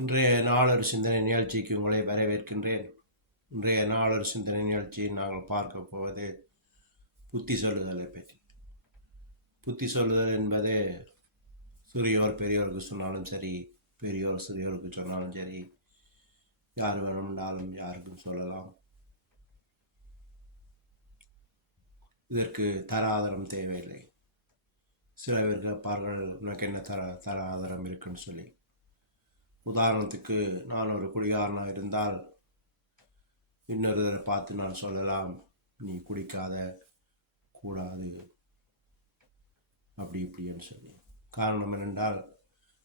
இன்றைய நாளொரு சிந்தனை நிகழ்ச்சிக்கு உங்களை வரவேற்கின்றேன். இன்றைய நாளொரு சிந்தனை நிகழ்ச்சியில் நாங்கள் பார்க்க போவது புத்தி சொல்லுதலை பற்றி. புத்தி சொல்லுதல் என்பது சிறியோர் பெரியோருக்கு சொன்னாலும் சரி, பெரியோர் சிறியோருக்கு சொன்னாலும் சரி, யார் வேணும்னாலும் யாருக்கும் சொல்லலாம். இதற்கு தராதரம் தேவையில்லை. சில பேர் கேட்பார்கள், உனக்கு என்ன தராதரம் இருக்குன்னு சொல்லி. உதாரணத்துக்கு, நான் ஒரு குடிகாரனாக இருந்தால் இன்னொருத்தரை பார்த்து நான் சொல்லலாம், நீ குடிக்காத, கூடாது, அப்படி இப்படின்னு சொல்லி. காரணம் என்னென்றால்,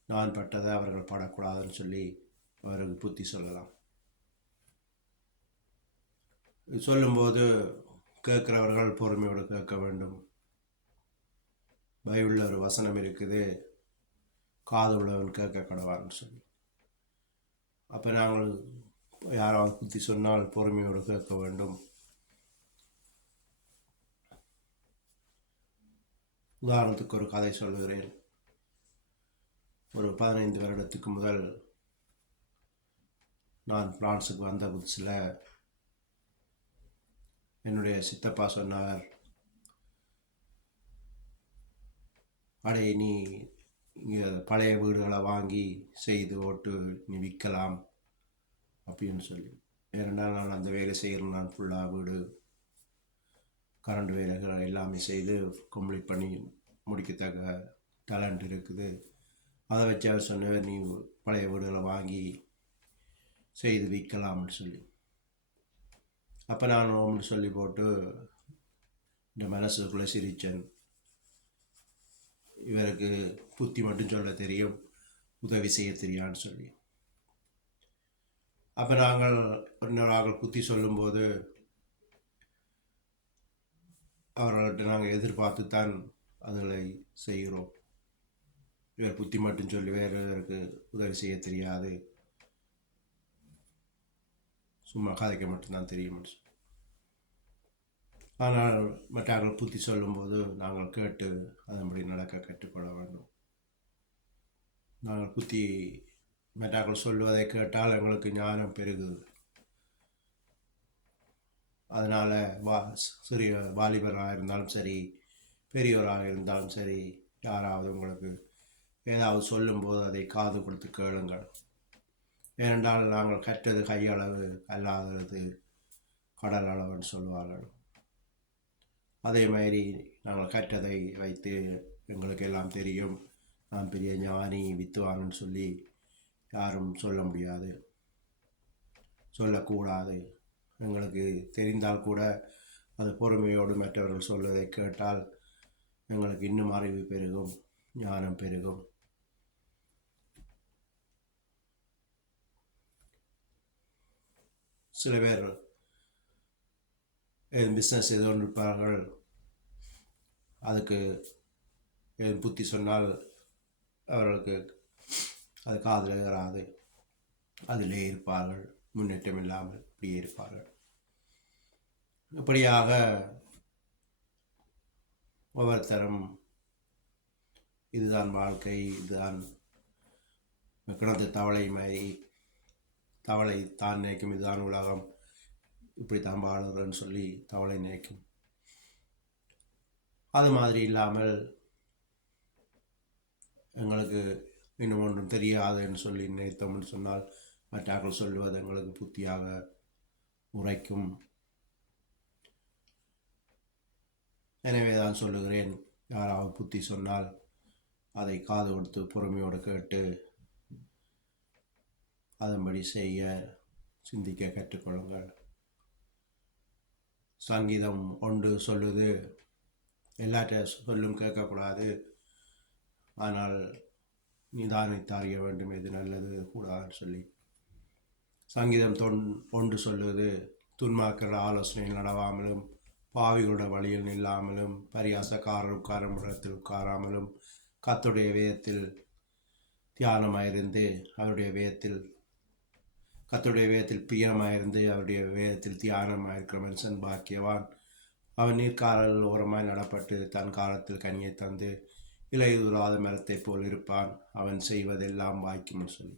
நான் பட்டதை அவர்கள் படக்கூடாதுன்னு சொல்லி அவருக்கு புத்தி சொல்லலாம். சொல்லும்போது கேட்குறவர்கள் பொறுமையோடு கேட்க வேண்டும். பைபிளில் ஒரு வசனம் இருக்குது, காது உள்ளவன் கேட்க கடவான்னு சொல்லி. அப்போ நாங்கள் யாராவது புத்தி சொன்னால் பொறுமையோடு கேட்க வேண்டும். உதாரணத்துக்கு ஒரு கதை சொல்லுகிறேன். ஒரு 15 வருடத்துக்கு முதல் நான் பிரான்ஸுக்கு வந்த புதுசில் என்னுடைய சித்தப்பா சொன்னார், அடே நீ இங்கே பழைய வீடுகளை வாங்கி செய்து ஓட்டு நீ விற்கலாம் அப்படின்னு சொல்லி. ஏனென்றால் நான் அந்த வேலை செய்கிறேன். நான் ஃபுல்லாக வீடு கரண்ட் வேலைகள் எல்லாமே செய்து கம்ப்ளீட் பண்ணி முடிக்கத்தக்க டேலண்ட் இருக்குது. அதை வச்சு அவர் சொன்னவர், நீ பழைய வீடுகளை வாங்கி செய்து விற்கலாம்னு சொல்லி. அப்போ நான் ஒன்று சொல்லி போட்டு இந்த மனசுக்குள்ளே சிரித்தேன். இவருக்கு புத்தி மட்டும் சொல்ல தெரியும், உதவி செய்ய தெரியான்னு சொல்லி. அப்போ நாங்கள் இன்னொரு புத்தி சொல்லும்போது அவர்கள்ட்ட நாங்கள் எதிர்பார்த்து தான் அதுகளை செய்கிறோம். இவர் புத்தி மட்டும் சொல்லி வேறவருக்கு உதவி செய்ய தெரியாது, சும்மா கதைக்க மட்டும்தான் தெரியும். ஆனால் மற்றவர்கள் புத்தி சொல்லும்போது நாங்கள் கேட்டு அதன்படி நடக்க கற்றுக்கொள்ள வேண்டும். நாங்கள் புத்தி மற்றவர்கள் சொல்வதை கேட்டால் எங்களுக்கு ஞானம் பெருகுது. அதனால் சிறிய வாலிபராக இருந்தாலும் சரி, பெரியோராக இருந்தாலும் சரி, யாராவது உங்களுக்கு ஏதாவது சொல்லும்போது அதை காது கொடுத்து கேளுங்கள். ஏனென்றால் நாங்கள் கற்றது கையளவு, அல்லாதது கடல் அளவுன்னு சொல்வார்கள். அதே மாதிரி நாங்கள் கற்றதை வைத்து எங்களுக்கு எல்லாம் தெரியும், நான் பெரிய ஞானி வித்துவான்னு சொல்லி யாரும் சொல்ல முடியாது, சொல்லக்கூடாது. எங்களுக்கு தெரிந்தால் கூட அது பொறுமையோடு மற்றவர்கள் சொல்வதை கேட்டால் எங்களுக்கு இன்னும் அறிவு பெருகும், ஞானம் பெருகும். சில பேர் பிஸ்னஸ் ஏதோ ஒன்று இருப்பார்கள், அதுக்கு புத்தி சொன்னால் அவர்களுக்கு அது காதில் ஏறாது, அதிலே இருப்பார்கள், முன்னேற்றம் இல்லாமல் இப்படியே இருப்பார்கள். இப்படியாக ஒவ்வொருத்தரும் இதுதான் வாழ்க்கை, இதுதான் கிடந்த தவளை மாதிரி, தவளை தான் நினைக்கும் இதுதான் உலகம், இப்படி தான் வாழுறன்னு சொல்லி தவளை நினைக்கும். அது மாதிரி இல்லாமல் எங்களுக்கு இன்னும் ஒன்றும் தெரியாதுன்னு சொல்லி நினைத்தோம்னு சொன்னால் மற்றவர்கள் சொல்வது எங்களுக்கு புத்தியாக உரைக்கும். எனவே தான் சொல்லுகிறேன், யாராவது புத்தி சொன்னால் அதை காது கொடுத்து பொறுமையோடு கேட்டு அதன்படி செய்ய சிந்திக்க கற்றுக்கொள்ளுங்கள். சங்கீதம் 1 சொல்லுது, எல்லாற்ற சொல்லும் கேட்கக்கூடாது, ஆனால் நிதானித்து அறிய வேண்டும் எது நல்லது கூடாதுன்னு சொல்லி. சங்கீதம் 1 சொல்லுது, துன்மாக்கிற ஆலோசனையில் நடவாமலும், பாவிகளோட வழியில் நில்லாமலும், பரியாசக்காரர் உட்காரும் இடத்தில் உட்காராமலும், கர்த்தருடைய வேதத்தில் தியானமாயிருந்து கர்த்தருடைய வேதத்தில் பிரியமாயிருந்து அவருடைய வேதத்தில் தியானமாயிருக்கிற மனுஷன் பாக்கியவான். அவன் நீர்க்காரர்கள் ஓரமாய் நடப்பட்டு தன் காலத்தில் கனியை தந்து இலையுதிராத மரத்தை போல் இருப்பான், அவன் செய்வதெல்லாம் வாய்க்கும்னு சொல்லி.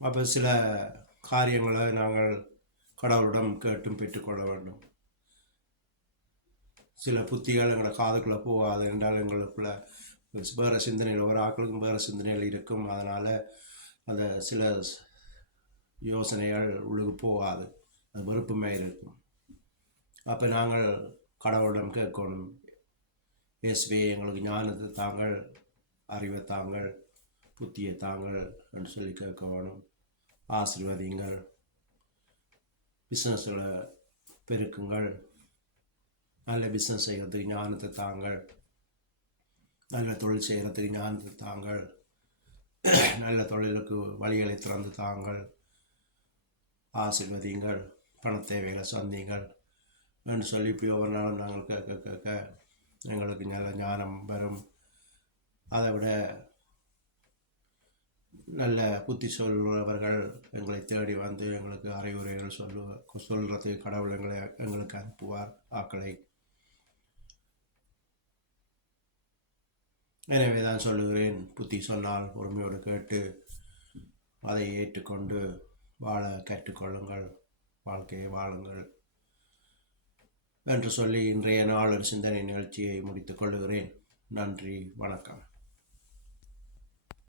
அப்போ சில காரியங்களை நாங்கள் கடவுளிடம் கேட்டும் பெற்றுக்கொள்ள வேண்டும். சில புத்திகள் எங்களை காதுக்குள்ளே போகாது என்றால் எங்களுக்குள்ள வேறு சிந்தனைகள், ஒரு ஆக்களுக்கும் வேறு சிந்தனைகள் இருக்கும். அதனால் அந்த சில யோசனைகள் உள்ளுக்கு போகாது, அது வெறுப்புமே இருக்கும். அப்போ நாங்கள் கடவுளிடம் கேட்கணும், இயேசுவே எங்களுக்கு ஞானத்தை தாங்கள், அறிவை தாங்கள், புத்தியை தாங்கள் என்று சொல்லி கேட்க வேணும். ஆசீர்வதிங்கள், பிஸ்னஸில் பெருக்குங்கள், நல்ல பிஸ்னஸ் செய்கிறதுக்கு ஞானத்தை தாங்கள், நல்ல தொழில் செய்கிறதுக்கு ஞானத்தை தாங்கள், நல்ல தொழிலுக்கு வழிகளை திறந்து தாங்கள், ஆசீர்வதிங்கள், பண தேவைகளை சந்திங்கள் என்று சொல்லி இப்படி ஒவ்வொரு நாளும் நாங்கள் கேட்க கேட்க எங்களுக்கு நல்ல ஞானம் வரும். அதை விட நல்ல புத்தி சொல்பவர்கள் எங்களை தேடி வந்து எங்களுக்கு அறிவுரைகள் சொல்கிறதுக்கு கடவுள் எங்களுக்கு அனுப்புவார் ஆக்களை. எனவே தான் சொல்லுகிறேன், புத்தி சொன்னால் பொறுமையோடு கேட்டு அதை ஏற்றுக்கொண்டு வாழ கற்றுக்கொள்ளுங்கள், வாழ்க்கையை வாழுங்கள் என்று சொல்லி இன்றைய நாள் ஒரு சிந்தனை நிகழ்ச்சியை முடித்துக் கொள்ளுகிறேன். நன்றி, வணக்கம்.